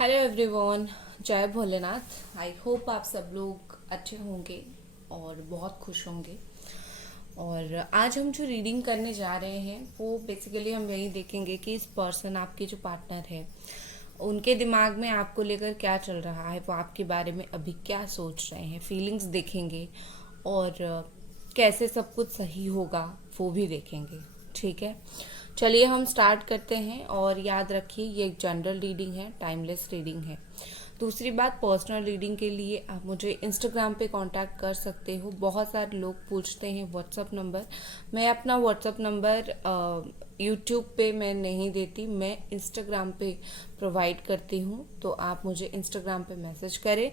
Hello everyone, जय Bholenath. I hope आप सब लोग अच्छे होंगे और बहुत खुश होंगे। और आज हम जो रीडिंग करने जा रहे हैं वो बेसिकली हम यही देखेंगे कि इस पर्सन, आपके जो पार्टनर है, उनके दिमाग में आपको लेकर क्या चल रहा है, वो आपके बारे में अभी क्या सोच रहे हैं, फीलिंग्स देखेंगे और कैसे सब कुछ सही होगा वो भी देखेंगे। ठीक है, चलिए हम स्टार्ट करते हैं। और याद रखिए ये एक जनरल रीडिंग है, टाइमलेस रीडिंग है। दूसरी बात, पर्सनल रीडिंग के लिए आप मुझे इंस्टाग्राम पे कांटेक्ट कर सकते हो। बहुत सारे लोग पूछते हैं व्हाट्सअप नंबर। मैं अपना व्हाट्सअप नंबर यूट्यूब पे मैं नहीं देती, मैं इंस्टाग्राम पे प्रोवाइड करती हूँ, तो आप मुझे इंस्टाग्राम पे मैसेज करें।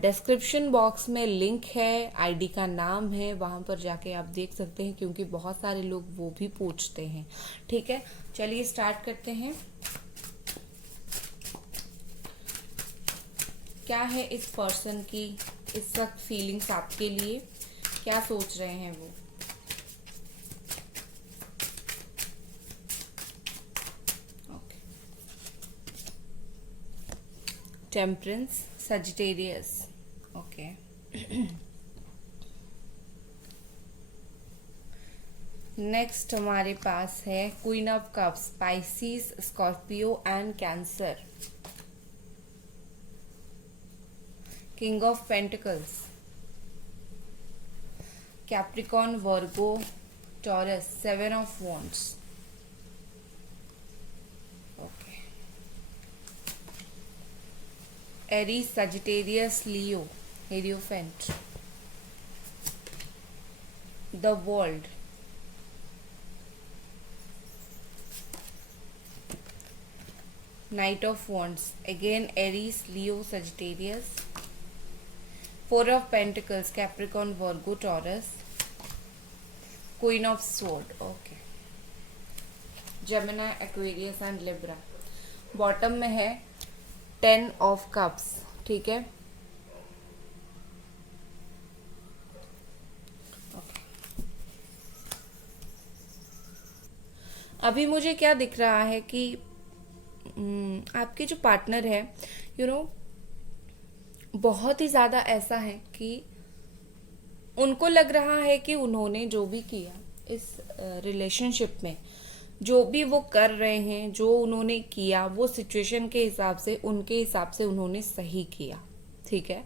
डिस्क्रिप्शन बॉक्स में लिंक है, आईडी का नाम है, वहाँ पर जाके आप देख सकते हैं, क्योंकि बहुत सारे लोग वो भी पूछते हैं। ठीक है, चलिए स्टार्ट करते हैं। क्या है इस पर्सन की इस वक्त फीलिंग्स आपके लिए, क्या सोच रहे हैं वो। Temperance, Sagittarius, okay. नेक्स्ट हमारे पास है queen of cups, Pisces, Scorpio and Cancer. King of pentacles, Capricorn, Virgo, Taurus, seven of wands, okay. Aries, Sagittarius, Leo, hierophant. The world, Knight of Wands, again Aries, Leo, Sagittarius. Four of Pentacles, Capricorn, Virgo, Taurus. Queen of Sword, okay. Gemini, Aquarius and Libra. Bottom में है 10 of Cups, ठीक है। अभी मुझे क्या दिख रहा है कि आपके जो पार्टनर है, बहुत ही ज़्यादा ऐसा है कि उनको लग रहा है कि उन्होंने जो भी किया इस रिलेशनशिप में, जो भी वो कर रहे हैं, जो उन्होंने किया, वो सिचुएशन के हिसाब से, उनके हिसाब से उन्होंने सही किया। ठीक है,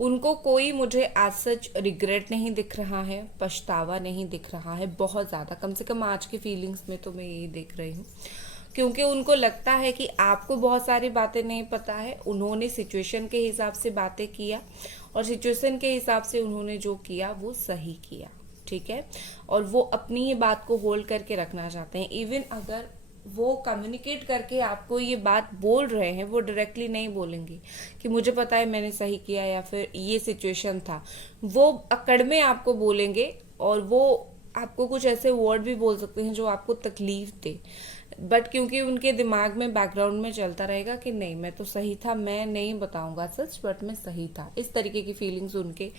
उनको कोई मुझे आज सच रिग्रेट नहीं दिख रहा है, पछतावा नहीं दिख रहा है बहुत ज़्यादा, कम से कम आज की फीलिंग्स में तो मैं यही देख रही हूँ। क्योंकि उनको लगता है कि आपको बहुत सारी बातें नहीं पता है, उन्होंने सिचुएशन के हिसाब से बातें किया और सिचुएशन के हिसाब से उन्होंने जो किया वो सही किया। ठीक है, और वो अपनी ये बात को होल्ड करके रखना चाहते हैं। इवन अगर वो कम्युनिकेट करके आपको ये बात बोल रहे हैं, वो डायरेक्टली नहीं बोलेंगे कि मुझे पता है मैंने सही किया या फिर ये सिचुएशन था, वो अकड़ में आपको बोलेंगे और वो आपको कुछ ऐसे वर्ड भी बोल सकते हैं जो आपको तकलीफ दे। बट क्योंकि उनके दिमाग में, बैकग्राउंड में चलता रहेगा कि नहीं मैं तो सही था, मैं नहीं बताऊंगा सच, बट मैं सही था, इस तरीके की फीलिंग्स उनके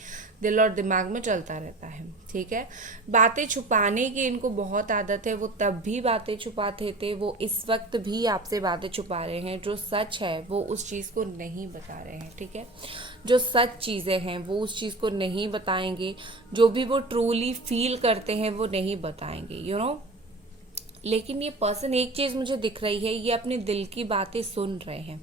दिल और दिमाग में चलता रहता है। ठीक है, बातें छुपाने की इनको बहुत आदत है। वो तब भी बातें छुपाते थे, वो इस वक्त भी आपसे बातें छुपा रहे हैं। जो सच है वो उस चीज़ को नहीं बता रहे हैं। ठीक है, जो सच चीज़ें हैं वो उस चीज़ को नहीं बताएंगे, जो भी वो ट्रूली फील करते हैं वो नहीं बताएंगे, लेकिन ये पर्सन, एक चीज़ मुझे दिख रही है, ये अपने दिल की बातें सुन रहे हैं।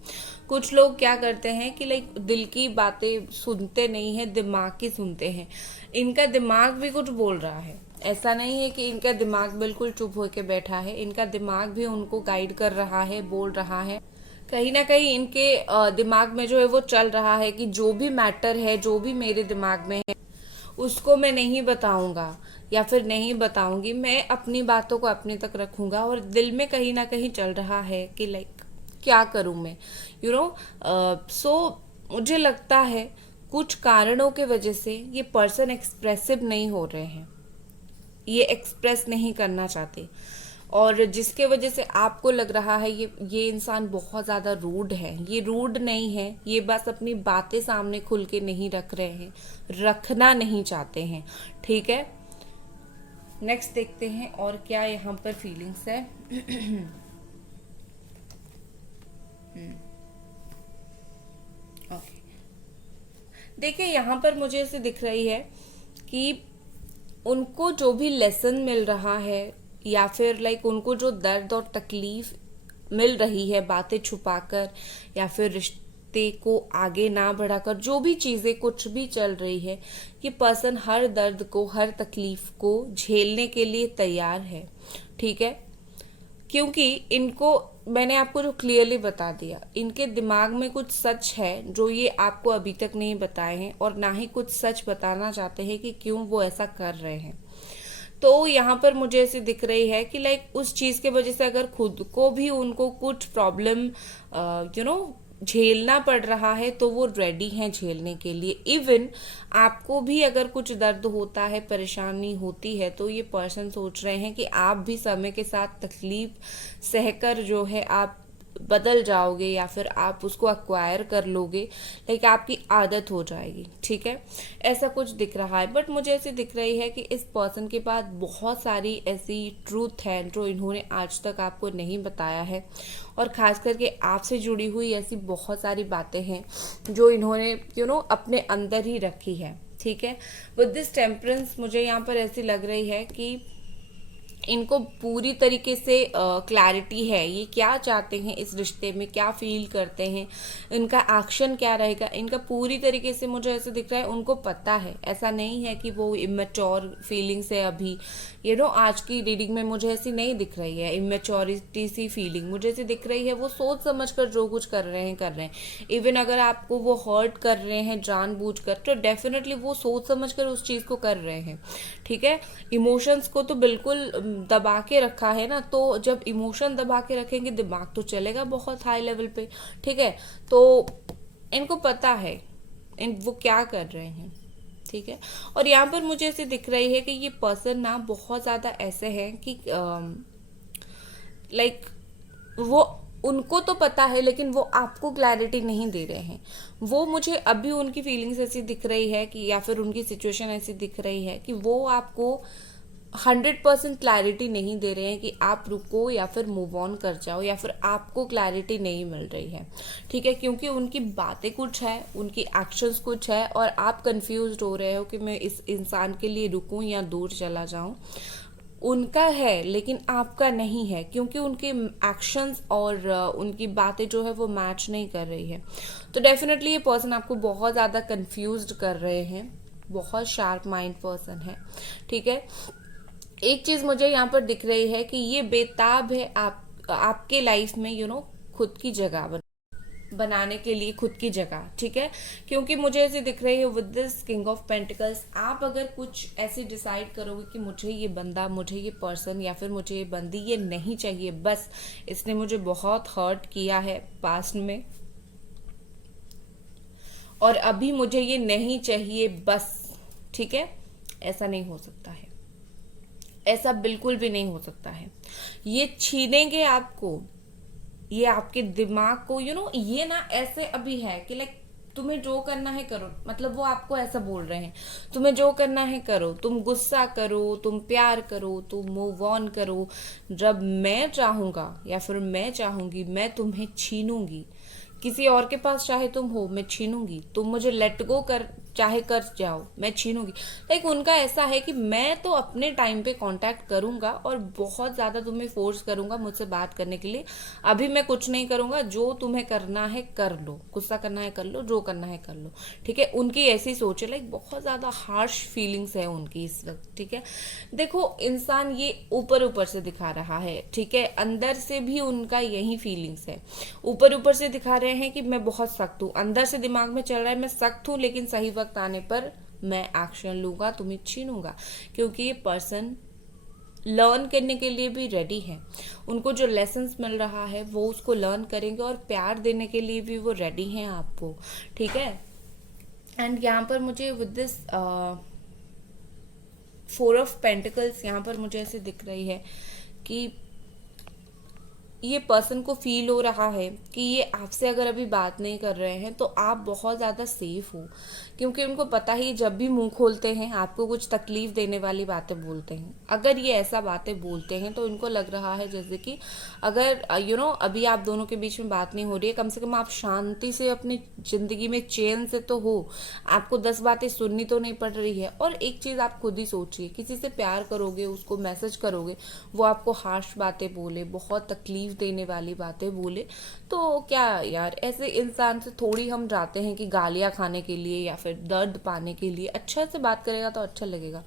कुछ लोग क्या करते हैं कि दिल की बातें सुनते नहीं है, दिमाग की सुनते हैं। इनका दिमाग भी कुछ बोल रहा है, ऐसा नहीं है कि इनका दिमाग बिल्कुल चुप होकर बैठा है। इनका दिमाग भी उनको गाइड कर रहा है, बोल रहा है। कहीं ना कहीं इनके दिमाग में जो है वो चल रहा है कि जो भी मैटर है, जो भी मेरे दिमाग में है, उसको मैं नहीं बताऊंगा या फिर नहीं बताऊंगी, मैं अपनी बातों को अपने तक रखूंगा। और दिल में कहीं ना कहीं चल रहा है कि क्या करूं मैं, सो मुझे लगता है कुछ कारणों के वजह से ये पर्सन एक्सप्रेसिव नहीं हो रहे हैं, ये एक्सप्रेस नहीं करना चाहते, और जिसके वजह से आपको लग रहा है ये इंसान बहुत ज़्यादा रूड है। ये रूड नहीं है, ये बस अपनी बातें सामने खुल के नहीं रख रहे हैं, रखना नहीं चाहते हैं। ठीक है, नेक्स्ट देखते हैं और क्या यहाँ पर फीलिंग्स है। देखिए यहाँ पर मुझे ऐसे दिख रही है कि उनको जो भी लेसन मिल रहा है, या फिर लाइक उनको जो दर्द और तकलीफ मिल रही है बातें छुपाकर, या फिर रिश्ते को आगे ना बढ़ाकर, जो भी चीजें कुछ भी चल रही है, ये पर्सन हर दर्द को, हर तकलीफ को झेलने के लिए तैयार है। ठीक है, क्योंकि इनको, मैंने आपको जो क्लियरली बता दिया, इनके दिमाग में कुछ सच है जो ये आपको अभी तक नहीं बताए हैं, और ना ही कुछ सच बताना चाहते हैं कि क्यों वो ऐसा कर रहे हैं। तो यहाँ पर मुझे ऐसी दिख रही है कि लाइक उस चीज के वजह से अगर खुद को भी उनको कुछ प्रॉब्लम झेलना पड़ रहा है, तो वो रेडी हैं झेलने के लिए। इवन आपको भी अगर कुछ दर्द होता है, परेशानी होती है, तो ये पर्सन सोच रहे हैं कि आप भी समय के साथ तकलीफ सहकर जो है आप बदल जाओगे, या फिर आप उसको अक्वायर कर लोगे, लाइक आपकी आदत हो जाएगी। ठीक है, ऐसा कुछ दिख रहा है। बट मुझे ऐसे दिख रही है कि इस पर्सन के पास बहुत सारी ऐसी ट्रूथ है जो इन्होंने आज तक आपको नहीं बताया है, और खास करके आपसे जुड़ी हुई ऐसी बहुत सारी बातें हैं जो इन्होंने अपने अंदर ही रखी है। ठीक है, विद दिस टेम्परेंस मुझे यहाँ पर ऐसी लग रही है कि इनको पूरी तरीके से क्लैरिटी है, ये क्या चाहते हैं इस रिश्ते में, क्या फील करते हैं, इनका एक्शन क्या रहेगा, इनका पूरी तरीके से मुझे ऐसे दिख रहा है उनको पता है। ऐसा नहीं है कि वो इमेच्योर फीलिंग्स है अभी, आज की रीडिंग में मुझे ऐसी नहीं दिख रही है इमेच्योरिटी सी फीलिंग, मुझे ऐसी दिख रही है वो सोच समझ कर जो कुछ कर रहे हैं। इवन अगर आपको वो हर्ट कर रहे हैं जानबूझकर, तो डेफिनेटली वो सोच समझ कर उस चीज को कर रहे हैं। ठीक है, इमोशंस को तो बिल्कुल दबा के रखा है ना, तो जब इमोशन दबा के रखेंगे दिमाग तो चलेगा बहुत हाई लेवल पे। ठीक है, तो इनको पता है वो क्या कर रहे हैं। ठीक है, और यहाँ पर मुझे ऐसे दिख रही है कि ये पर्सन ना बहुत ज्यादा ऐसे हैं कि लाइक वो, उनको तो पता है लेकिन वो आपको क्लैरिटी नहीं दे रहे हैं। वो मुझे अभी उनकी फीलिंग्स ऐसी दिख रही है कि, या फिर उनकी सिचुएशन ऐसी दिख रही है कि वो आपको 100% क्लैरिटी नहीं दे रहे हैं कि आप रुको या फिर मूव ऑन कर जाओ, या फिर आपको क्लैरिटी नहीं मिल रही है। ठीक है, क्योंकि उनकी बातें कुछ है, उनकी एक्शंस कुछ है, और आप कंफ्यूज हो रहे हो कि मैं इस इंसान के लिए रुकूं या दूर चला जाऊं। उनका है लेकिन आपका नहीं है, क्योंकि उनके एक्शंस और उनकी बातें जो है वो मैच नहीं कर रही है। तो डेफिनेटली ये पर्सन आपको बहुत ज़्यादा कंफ्यूज्ड कर रहे हैं, बहुत शार्प माइंड पर्सन है। ठीक है, एक चीज मुझे यहाँ पर दिख रही है कि ये बेताब है आपके लाइफ में खुद की जगह बनाने के लिए, खुद की जगह। ठीक है, क्योंकि मुझे ऐसे दिख रही है with this king of pentacles, आप अगर कुछ ऐसे डिसाइड करोगे कि मुझे ये बंदा, मुझे ये पर्सन, या फिर मुझे ये बंदी ये नहीं चाहिए, बस इसने मुझे बहुत हर्ट किया है पास्ट में और अभी मुझे ये नहीं चाहिए बस। ठीक है, ऐसा नहीं हो सकता है, ऐसा बिल्कुल भी नहीं हो सकता है। ये छीनेंगे आपको, ये आपके दिमाग को ये ना ऐसे अभी है कि लाइक तुम्हें जो करना है करो, मतलब वो आपको ऐसा बोल रहे हैं तुम्हें जो करना है करो, तुम गुस्सा करो, तुम प्यार करो, तुम मूव ऑन करो, जब मैं चाहूंगा या फिर मैं चाहूंगी मैं तुम्हें छीनूंगी, किसी और के पास चाहे तुम हो मैं छीनूंगी, तुम मुझे लेट गो कर चाहे कर जाओ मैं छीनूंगी। लाइक उनका ऐसा है कि मैं तो अपने टाइम पे कांटेक्ट करूंगा और बहुत ज्यादा तुम्हें फोर्स करूंगा मुझसे बात करने के लिए, अभी मैं कुछ नहीं करूंगा, जो तुम्हें करना है कर लो, गुस्सा करना है कर लो, जो करना है कर लो। ठीक है, उनकी ऐसी सोच है, लाइक बहुत ज्यादा हार्श फीलिंग्स है उनकी इस वक्त। ठीक है, देखो इंसान ये ऊपर ऊपर से दिखा रहा है, ठीक है, अंदर से भी उनका यही फीलिंग्स है। ऊपर ऊपर से दिखा रहे हैं कि मैं बहुत सख्त हूँ, अंदर से दिमाग में चल रहा है मैं सख्त हूँ, लेकिन सही वक्त आने पर मैं एक्शन लूंगा, तुम्हें छीनूंगा। क्योंकि ये पर्सन लर्न करने के लिए भी रेडी है, उनको जो लेसन्स मिल रहा है वो उसको लर्न करेंगे, और प्यार देने के लिए भी वो रेडी हैं आपको। ठीक है, एंड यहाँ पर मुझे विद दिस 4 ऑफ पेंटिकल्स यहाँ पर मुझे ऐसे दिख रही है कि ये पर्सन को फील हो रहा है कि ये आपसे अगर अभी बात नहीं कर रहे हैं तो आप बहुत ज़्यादा सेफ हो, क्योंकि उनको पता ही जब भी मुंह खोलते हैं आपको कुछ तकलीफ देने वाली बातें बोलते हैं। अगर ये ऐसा बातें बोलते हैं तो इनको लग रहा है जैसे कि अगर अभी आप दोनों के बीच में बात नहीं हो रही है, कम से कम आप शांति से अपनी ज़िंदगी में चैन से तो हो, आपको 10 बातें सुननी तो नहीं पड़ रही है। और एक चीज़ आप खुद ही सोचिए, किसी से प्यार करोगे, उसको मैसेज करोगे, वो आपको हार्श बातें बोले, बहुत तकलीफ देने वाली बातें बोले, तो क्या यार, ऐसे इंसान से थोड़ी हम जाते हैं कि गालियां खाने के लिए या फिर दर्द पाने के लिए। अच्छा से बात करेगा तो अच्छा लगेगा।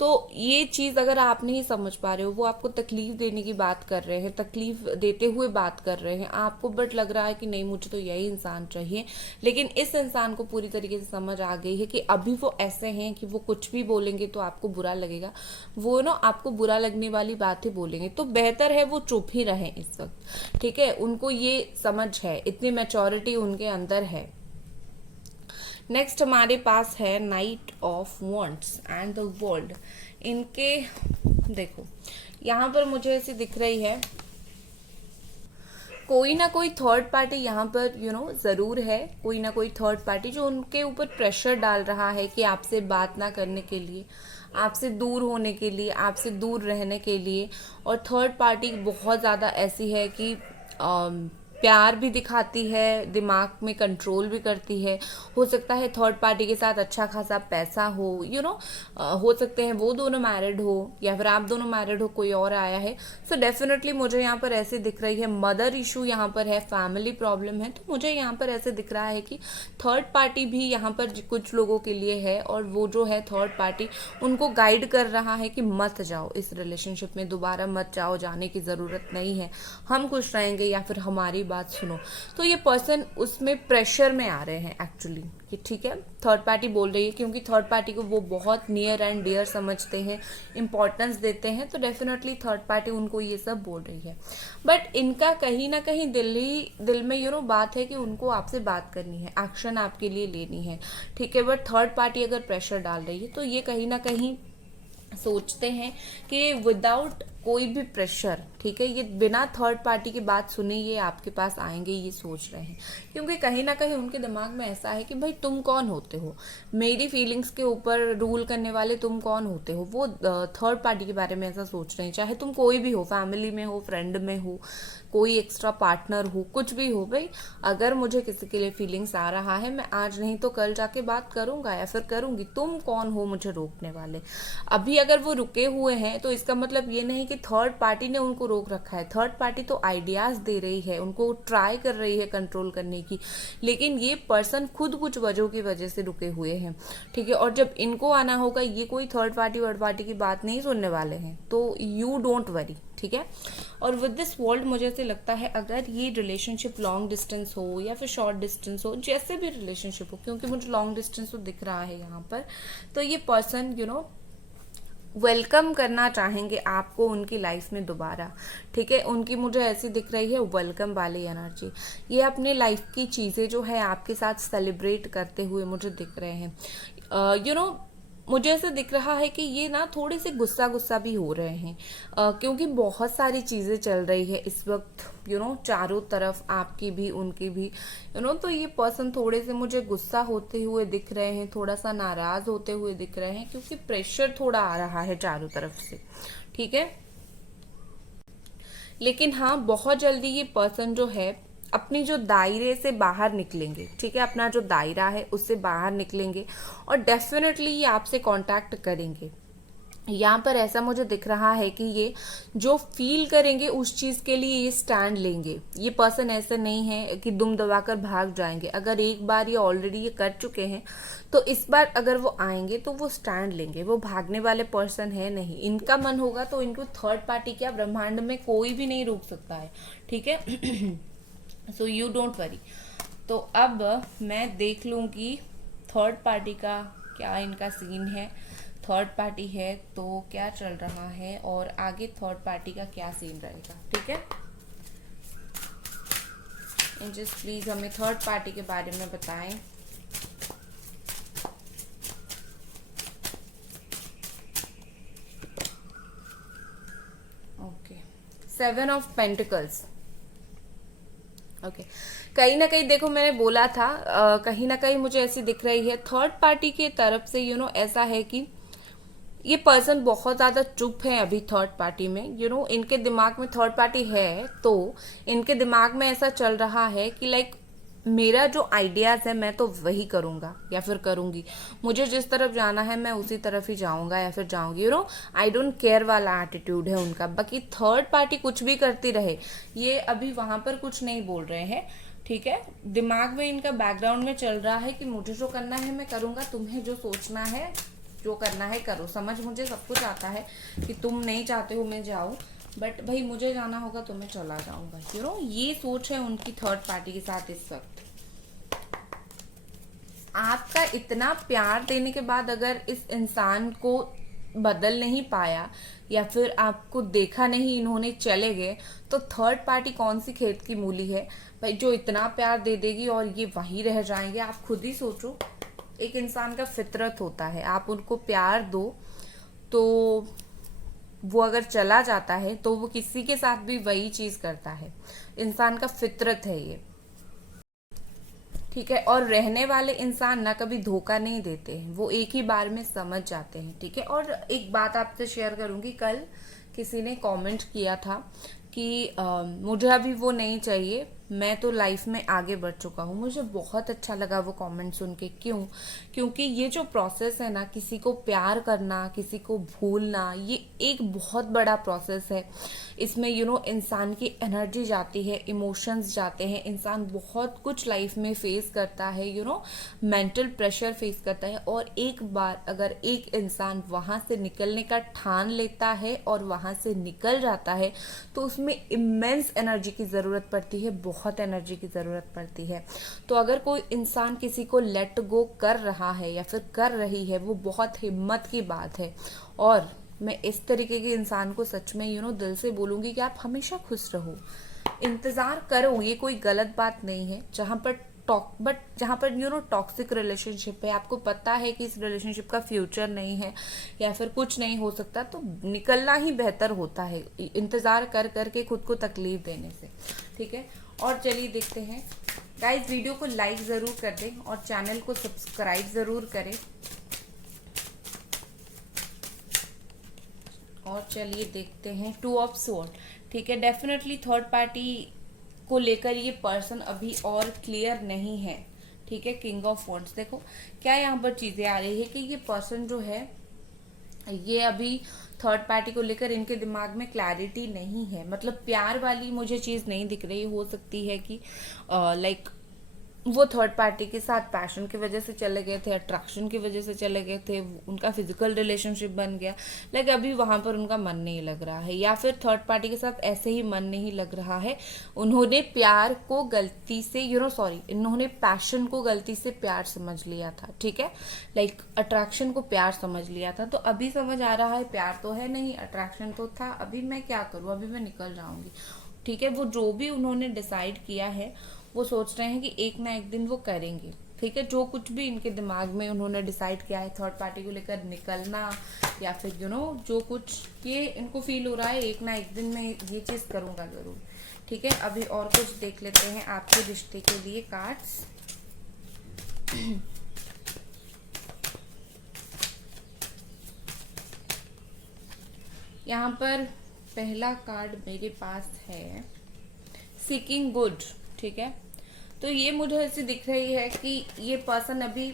तो ये चीज़ अगर आप नहीं समझ पा रहे हो, वो आपको तकलीफ देने की बात कर रहे हैं, तकलीफ देते हुए बात कर रहे हैं, आपको बट लग रहा है कि नहीं मुझे तो यही इंसान चाहिए, लेकिन इस इंसान को पूरी तरीके से समझ आ गई है कि अभी वो ऐसे हैं कि वो कुछ भी बोलेंगे तो आपको बुरा लगेगा, वो ना आपको बुरा लगने वाली बातें बोलेंगे, तो बेहतर है वो चुप ही रहें इस वक्त। ठीक है, उनको ये समझ है, इतनी मैच्योरिटी उनके अंदर है। नेक्स्ट हमारे पास है night of wants and the world. इनके देखो यहाँ पर मुझे ऐसी दिख रही है, कोई ना कोई थर्ड पार्टी यहाँ पर जरूर है, कोई ना कोई थर्ड पार्टी जो उनके ऊपर प्रेशर डाल रहा है कि आपसे बात ना करने के लिए, आपसे दूर होने के लिए, आपसे दूर रहने के लिए। और थर्ड पार्टी बहुत ज़्यादा ऐसी है कि प्यार भी दिखाती है, दिमाग में कंट्रोल भी करती है। हो सकता है थर्ड पार्टी के साथ अच्छा खासा पैसा हो, हो सकते हैं वो दोनों मैरिड हो या फिर आप दोनों मैरिड हो, कोई और आया है। सो डेफिनेटली मुझे यहाँ पर ऐसे दिख रही है, मदर इशू यहाँ पर है, फैमिली प्रॉब्लम है। तो मुझे यहाँ पर ऐसे दिख रहा है कि थर्ड पार्टी भी यहाँ पर कुछ लोगों के लिए है, और वो जो है थर्ड पार्टी उनको गाइड कर रहा है कि मत जाओ इस रिलेशनशिप में, दोबारा मत जाओ, जाने की ज़रूरत नहीं है, हम खुश रहेंगे, या फिर हमारी बात सुनो। तो ये पर्सन उसमें प्रेशर में आ रहे हैं एक्चुअली कि ठीक है थर्ड पार्टी बोल रही है, क्योंकि थर्ड पार्टी को वो बहुत नियर एंड डियर समझते हैं, इंपॉर्टेंस देते हैं, तो डेफिनेटली थर्ड पार्टी उनको ये सब बोल रही है। बट इनका कहीं ना कहीं दिल में बात है कि उनको आपसे बात करनी है, एक्शन आपके लिए लेनी है। ठीक है, बट थर्ड पार्टी अगर प्रेशर डाल रही है तो ये कहीं ना कहीं सोचते हैं कि विदाउट कोई भी प्रेशर, ठीक है, ये बिना थर्ड पार्टी की बात सुने ये आपके पास आएंगे, ये सोच रहे हैं। क्योंकि कहीं ना कहीं उनके दिमाग में ऐसा है कि भाई तुम कौन होते हो मेरी फीलिंग्स के ऊपर रूल करने वाले, तुम कौन होते हो। वो थर्ड पार्टी के बारे में ऐसा सोच रहे हैं, चाहे तुम कोई भी हो, फैमिली में हो, फ्रेंड में हो, कोई एक्स्ट्रा पार्टनर हो, कुछ भी हो, भाई अगर मुझे किसी के लिए फीलिंग्स आ रहा है, मैं आज नहीं तो कल जाके बात करूंगा या फिर करूंगी, तुम कौन हो मुझे रोकने वाले। अभी अगर वो रुके हुए हैं तो इसका मतलब ये नहीं कि थर्ड पार्टी ने उनको रोक रखा है, थर्ड पार्टी तो आइडियाज दे रही है, उनको ट्राई कर रही है कंट्रोल करने की, लेकिन ये पर्सन खुद कुछ वजहों की वजह से रुके हुए हैं। ठीक है, और जब इनको आना होगा ये कोई थर्ड पार्टी वर्ड पार्टी की बात नहीं सुनने वाले हैं, तो यू डोंट वरी। ठीक है, और विद दिस वर्ल्ड मुझे ऐसे लगता है अगर ये रिलेशनशिप लॉन्ग डिस्टेंस हो या फिर शॉर्ट डिस्टेंस हो, जैसे भी रिलेशनशिप हो, क्योंकि मुझे लॉन्ग डिस्टेंस तो दिख रहा है यहाँ पर, तो ये पर्सन वेलकम करना चाहेंगे आपको उनकी लाइफ में दोबारा। ठीक है, उनकी मुझे ऐसी दिख रही है वेलकम वाली एनर्जी, ये अपने लाइफ की चीज़ें जो है आपके साथ सेलिब्रेट करते हुए मुझे दिख रहे हैं। मुझे ऐसा दिख रहा है कि ये ना थोड़े से गुस्सा गुस्सा भी हो रहे हैं, क्योंकि बहुत सारी चीज़ें चल रही है इस वक्त चारों तरफ, आपकी भी उनकी भी तो ये पर्सन थोड़े से मुझे गुस्सा होते हुए दिख रहे हैं, थोड़ा सा नाराज होते हुए दिख रहे हैं, क्योंकि प्रेशर थोड़ा आ रहा है चारों तरफ से। ठीक है, लेकिन हाँ बहुत जल्दी ये पर्सन जो है अपनी जो दायरे से बाहर निकलेंगे। ठीक है, अपना जो दायरा है उससे बाहर निकलेंगे और डेफिनेटली ये आपसे कांटेक्ट करेंगे। यहाँ पर ऐसा मुझे दिख रहा है कि ये जो फील करेंगे उस चीज़ के लिए ये स्टैंड लेंगे। ये पर्सन ऐसे नहीं है कि दुम दबाकर भाग जाएंगे, अगर एक बार ये ऑलरेडी ये कर चुके हैं तो इस बार अगर वो आएंगे तो वो स्टैंड लेंगे, वो भागने वाले पर्सन है नहीं। इनका मन होगा तो इनको थर्ड पार्टी क्या ब्रह्मांड में कोई भी नहीं रोक सकता है। ठीक है, सो यू डोंट वरी। तो अब मैं देख लूँगी थर्ड पार्टी का क्या इनका सीन है, थर्ड पार्टी है तो क्या चल रहा है और आगे थर्ड पार्टी का क्या सीन रहेगा। ठीक है, एंजल्स प्लीज हमें थर्ड पार्टी के बारे में बताएं। Okay, 7 of pentacles. ओके कहीं ना कहीं देखो, मैंने बोला था कहीं ना कहीं मुझे ऐसी दिख रही है थर्ड पार्टी की तरफ से, ऐसा है कि ये पर्सन बहुत ज्यादा चुप है अभी थर्ड पार्टी में। इनके दिमाग में थर्ड पार्टी है, तो इनके दिमाग में ऐसा चल रहा है कि लाइक मेरा जो आइडियाज है मैं तो वही करूंगा या फिर करूंगी, मुझे जिस तरफ जाना है मैं उसी तरफ ही जाऊंगा या फिर जाऊंगी। आई डोंट केयर वाला एटीट्यूड है उनका। बाकी थर्ड पार्टी कुछ भी करती रहे, ये अभी वहां पर कुछ नहीं बोल रहे हैं, ठीक है। दिमाग में इनका बैकग्राउंड में चल रहा है कि मुझे जो करना है मैं करूंगा, तुम्हें जो सोचना है जो करना है करो। समझ मुझे सब कुछ आता है कि तुम नहीं चाहते हो मैं जाऊं, बट भाई मुझे जाना होगा तो मैं चला जाऊंगा। ये सोच है उनकी थर्ड पार्टी के साथ इस वक्त। आपका इतना प्यार देने के बाद अगर इस इंसान को बदल नहीं पाया या फिर आपको देखा नहीं, इन्होंने चले गए, तो थर्ड पार्टी कौन सी खेत की मूली है भाई जो इतना प्यार दे देगी और ये वहीं रह जाएंगे। आप खुद ही सोचो, एक इंसान का फितरत होता है, आप उनको प्यार दो तो वो अगर चला जाता है तो वो किसी के साथ भी वही चीज करता है। इंसान का फितरत है ये, ठीक है। और रहने वाले इंसान ना कभी धोखा नहीं देते हैं, वो एक ही बार में समझ जाते हैं, ठीक है। और एक बात आपसे शेयर करूंगी, कल किसी ने कमेंट किया था कि मुझे अभी वो नहीं चाहिए, मैं तो लाइफ में आगे बढ़ चुका हूँ। मुझे बहुत अच्छा लगा वो कमेंट सुन के। क्यों? क्योंकि ये जो प्रोसेस है ना, किसी को प्यार करना, किसी को भूलना, ये एक बहुत बड़ा प्रोसेस है। इसमें इंसान की एनर्जी जाती है, इमोशंस जाते हैं, इंसान बहुत कुछ लाइफ में फेस करता है, मेंटल प्रेशर फेस करता है। और एक बार अगर एक इंसान वहां से निकलने का ठान लेता है और वहां से निकल जाता है तो उसमें इमेंस एनर्जी की जरूरत पड़ती है, बहुत एनर्जी की जरूरत पड़ती है। तो अगर कोई इंसान किसी को लेट गो कर रहा है या फिर कर रही है, वो बहुत हिम्मत की बात है। और मैं इस तरीके के इंसान को सच में दिल से बोलूंगी कि आप हमेशा खुश रहो, इंतजार करो, ये कोई गलत बात नहीं है। जहां पर जहां पर टॉक्सिक रिलेशनशिप है, आपको पता है कि इस रिलेशनशिप का फ्यूचर नहीं है या फिर कुछ नहीं हो सकता, तो निकलना ही बेहतर होता है इंतजार कर करके खुद को तकलीफ देने से, ठीक है। और चलिए देखते हैं गाइस, वीडियो को लाइक जरूर कर दें और चैनल को सब्सक्राइब जरूर करें। और चलिए देखते हैं टू ऑफ स्वॉर्ड, ठीक है। डेफिनेटली थर्ड पार्टी को लेकर ये पर्सन अभी और क्लियर नहीं है, ठीक है। किंग ऑफ वॉन्ड्स, देखो क्या यहाँ पर चीजें आ रही है कि ये पर्सन जो है ये अभी थर्ड पार्टी को लेकर इनके दिमाग में क्लैरिटी नहीं है। मतलब प्यार वाली मुझे चीज नहीं दिख रही। हो सकती है कि लाइक वो थर्ड पार्टी के साथ पैशन की वजह से चले गए थे, अट्रैक्शन की वजह से चले गए थे, उनका फिजिकल रिलेशनशिप बन गया, लेकिन अभी वहां पर उनका मन नहीं लग रहा है, या फिर थर्ड पार्टी के साथ ऐसे ही मन नहीं लग रहा है। उन्होंने प्यार को गलती से इन्होंने पैशन को गलती से प्यार समझ लिया था, ठीक है। लाइक अट्रैक्शन को प्यार समझ लिया था, तो अभी समझ आ रहा है प्यार तो है नहीं, अट्रैक्शन तो था, अभी मैं क्या करूं, अभी मैं निकल जाऊंगी, ठीक है। वो जो भी उन्होंने डिसाइड किया है वो सोच रहे हैं कि एक ना एक दिन वो करेंगे, ठीक है। जो कुछ भी इनके दिमाग में उन्होंने डिसाइड किया है थर्ड पार्टी को लेकर निकलना या फिर जो कुछ ये इनको फील हो रहा है, एक ना एक दिन मैं ये चीज करूंगा जरूर, ठीक है। अभी और कुछ देख लेते हैं आपके रिश्ते के लिए कार्ड्स। यहाँ पर पहला कार्ड मेरे पास है सीकिंग गुड, ठीक है। तो ये मुझे ऐसी दिख रही है कि ये पर्सन अभी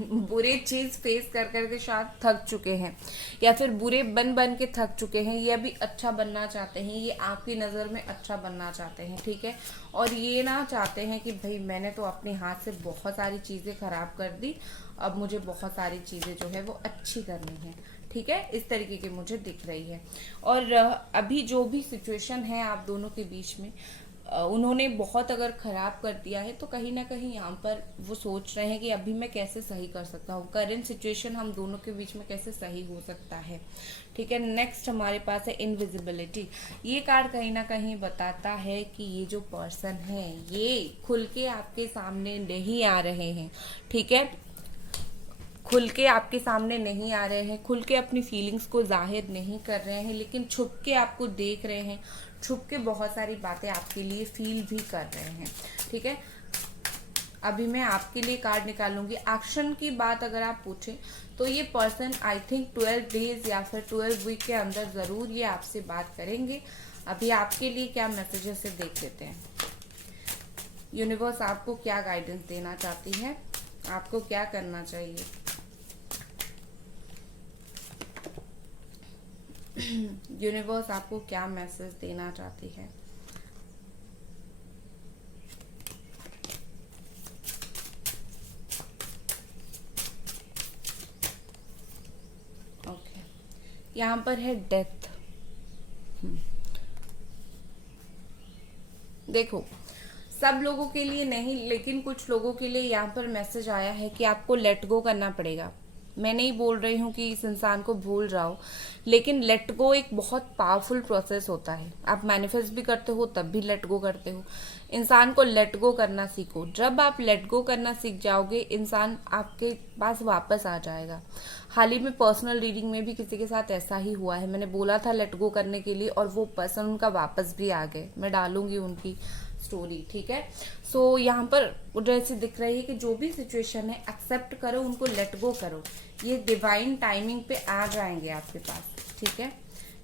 बुरे चीज फेस कर करके शायद थक चुके हैं या फिर बुरे बन के थक चुके हैं। ये अभी अच्छा बनना चाहते हैं, ये आपकी नजर में अच्छा बनना चाहते हैं, ठीक है। और ये ना चाहते हैं कि भाई मैंने तो अपने हाथ से बहुत सारी चीजें खराब कर दी, अब मुझे बहुत सारी चीजें जो है वो अच्छी करनी है, ठीक है। इस तरीके की मुझे दिख रही है। और अभी जो भी सिचुएशन है आप दोनों के बीच में, उन्होंने बहुत अगर खराब कर दिया है तो कहीं ना कहीं यहाँ पर वो सोच रहे हैं कि अभी मैं कैसे सही कर सकता हूँ, करंट सिचुएशन हम दोनों के बीच में कैसे सही हो सकता है, ठीक है। नेक्स्ट हमारे पास है इनविजिबिलिटी। ये कार्ड कहीं ना कहीं बताता है कि ये जो पर्सन है ये खुल के आपके सामने नहीं आ रहे हैं, ठीक है। खुल के आपके सामने नहीं आ रहे हैं, खुल के अपनी फीलिंग्स को जाहिर नहीं कर रहे हैं, लेकिन छुप के आपको देख रहे हैं, छुप के बहुत सारी बातें आपके लिए फील भी कर रहे हैं, ठीक है। अभी मैं आपके लिए कार्ड निकालूंगी। एक्शन की बात अगर आप पूछें तो ये पर्सन आई थिंक 12 डेज या फिर 12 वीक के अंदर ज़रूर ये आपसे बात करेंगे। अभी आपके लिए क्या मैसेजेस से देख लेते हैं। यूनिवर्स आपको क्या गाइडेंस देना चाहती है, आपको क्या करना चाहिए। यूनिवर्स आपको क्या मैसेज देना चाहती है। ओके, यहाँ पर है डेथ। देखो, सब लोगों के लिए नहीं, लेकिन कुछ लोगों के लिए यहाँ पर मैसेज आया है कि आपको लेट गो करना पड़ेगा। मैं नहीं बोल रही हूँ कि इस इंसान को भूल जाओ, लेकिन लेट गो एक बहुत पावरफुल प्रोसेस होता है। आप मैनिफेस्ट भी करते हो तब भी लेट गो करते हो। इंसान को लेट गो करना सीखो। जब आप लेट गो करना सीख जाओगे, इंसान आपके पास वापस आ जाएगा। हाल ही में पर्सनल रीडिंग में भी किसी के साथ ऐसा ही हुआ है। मैंने बोला था लेट गो करने के लिए और वो पर्सन उनका वापस भी आ गए। मैं डालूंगी उनकी स्टोरी, ठीक है। सो यहाँ पर जैसे दिख रही है कि जो भी सिचुएशन है एक्सेप्ट करो, उनको लेट गो करो। ये डिवाइन टाइमिंग पे आ जाएंगे आपके पास, ठीक है।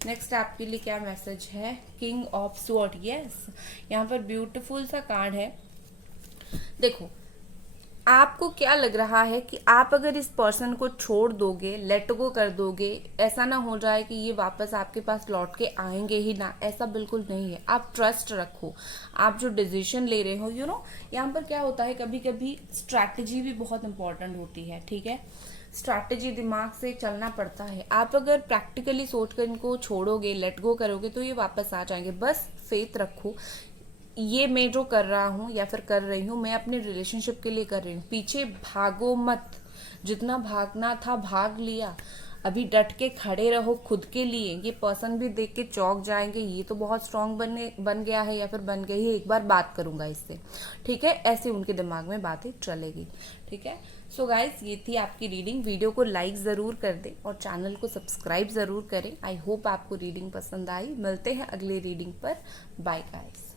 नेक्स्ट आपके लिए क्या मैसेज है। किंग ऑफ स्वॉर्ड, यस, यहाँ पर ब्यूटीफुल सा कार्ड है। देखो, आपको क्या लग रहा है कि आप अगर इस पर्सन को छोड़ दोगे, लेट गो कर दोगे, ऐसा ना हो जाए कि ये वापस आपके पास लौट के आएंगे ही ना, ऐसा बिल्कुल नहीं है। आप ट्रस्ट रखो। आप जो डिसीजन ले रहे हो, यहाँ पर क्या होता है, कभी कभी स्ट्रैटेजी भी बहुत इंपॉर्टेंट होती है, ठीक है। स्ट्रैटेजी दिमाग से चलना पड़ता है। आप अगर प्रैक्टिकली सोचकर इनको छोड़ोगे, लेट गो करोगे, तो ये वापस आ जाएंगे। बस फेथ रखो। ये मैं जो कर रहा हूँ या फिर कर रही हूँ, मैं अपने रिलेशनशिप के लिए कर रही हूँ। पीछे भागो मत। जितना भागना था भाग लिया। अभी डट के खड़े रहो खुद के लिए। ये पर्सन भी देख के चौंक जाएंगे, ये तो बहुत स्ट्रांग बन गया है या फिर बन गई है, एक बार बात करूंगा इससे, ठीक है। ऐसे उनके दिमाग में बातें चलेगी, ठीक है। सो गाइज, ये थी आपकी रीडिंग। वीडियो को लाइक ज़रूर कर दें और चैनल को सब्सक्राइब ज़रूर करें। आई होप आपको रीडिंग पसंद आई। मिलते हैं अगले रीडिंग पर। Bye guys.